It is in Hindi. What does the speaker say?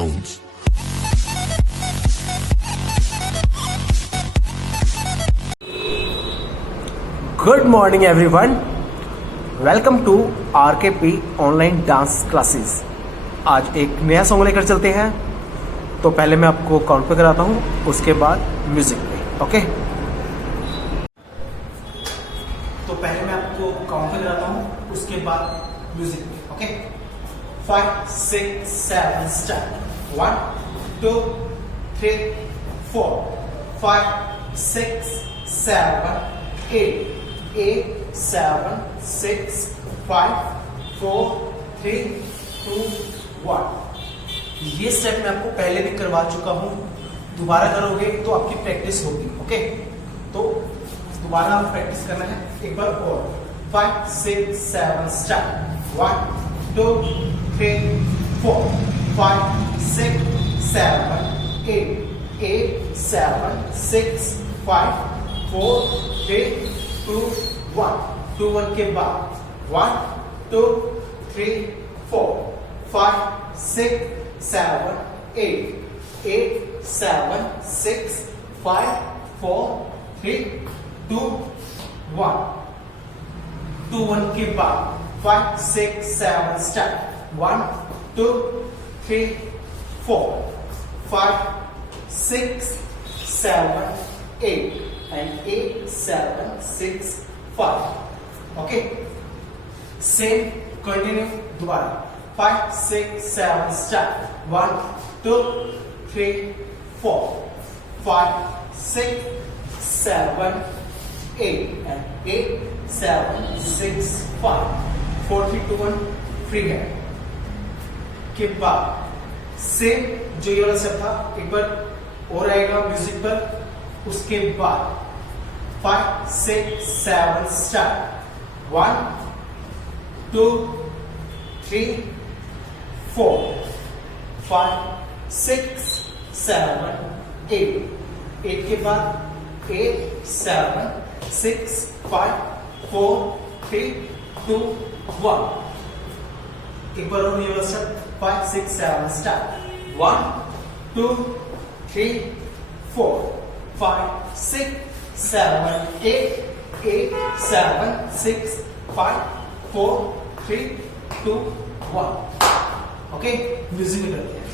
sounds. Good morning everyone, welcome to RKP online dance classes. आज एक नया सॉन्ग लेकर चलते हैं। तो पहले मैं आपको काउंट पे कराता हूँ, उसके बाद म्यूजिक पे। ओके, तो पहले मैं आपको काउंट पे कराता हूँ, उसके बाद म्यूजिक पे। Okay, 5 6 7 start. 1 2 3 4 5 6 7 8 8 7 6 5 4 3 2 1। ये स्टेप मैं आपको पहले भी करवा चुका हूं, दोबारा करोगे तो आपकी प्रैक्टिस होगी। ओके, तो दोबारा आप प्रैक्टिस करना है एक बार और। 5 6 7 स्टार्ट। 1 2 3 4 5 6 7 8 8 7 6 5 4 3 2 1। 2 1 के बाद 1 2 3 4 5 6 7 8 8 7 6 5 4 3 2 1। 2 1 के बाद 5 6 7 start. 1 2 3 4 5 6 7 8 and 8 7 6 5। Okay, same continue दोबारा। 5 6 7 स्टार्ट। 1 2 3 4 5 6 7 8 and 8 7 6 5 4 3 2 1 फ्री है। के बाद सेम जो ये वाला स्टेप था एक बार और आएगा म्यूजिक पर। उसके बाद 5 6 7 स्टार्ट। 1 2 3 4 5 6 7 8 8 के बाद 8 7 6 5 4 3 2 1। एक बार और ये वाला स्टेप। 5 6 7 स्टार्ट। 1 2 3 4 5 6 7 8 8 7 6 5 4 3 2 1। ओके, म्यूजिक में करते हैं।